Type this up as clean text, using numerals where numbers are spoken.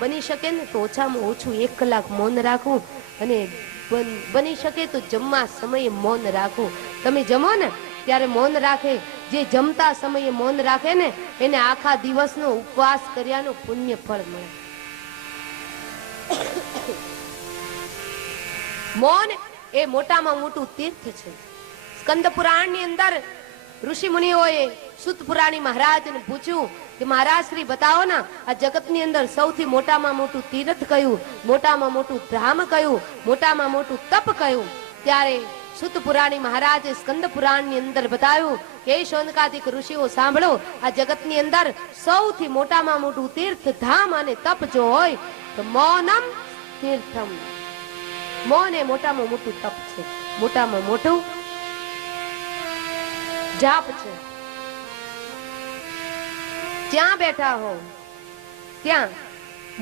બની શકે ને તો ઓછામાં ઓછું 1 કલાક મૌન રાખવું, અને બની શકે તો જમવા સમયે મૌન રાખવું. તમે જમો ને ત્યારે મૌન રાખે, જે જમતા સમયે મૌન રાખે ને એને આખા દિવસનો ઉપવાસ કર્યાનું પુણ્ય ફળ મળે. મૌન એ મોટામાં મોટું તીર્થ છે. સ્કંદ પુરાણ ની અંદર ઋષિ મુનિઓએ સુત પુરાણી મહારાજને પૂછ્યું કે મહારાજ શ્રી બતાવો ને આ જગતની અંદર સૌથી મોટામાં મોટું તીર્થ કયું, મોટામાં મોટું ધામ કયું, મોટામાં મોટું તપ કયું? ત્યારે સુત પુરાણી મહારાજે સ્કંદ પુરાણ ની અંદર બતાવ્યું કે શૌનકાદિક ઋષિઓ સાંભળો, આ જગતની અંદર સૌથી મોટામાં મોટું તીર્થ ધામ અને તપ જો હોય તો મૌનમ તીર્થમ. મૌન એ મોટામાં મોટું તપ છે, મોટામાં મોટું જાપ છે. જ્યાં બેઠા હો ત્યાં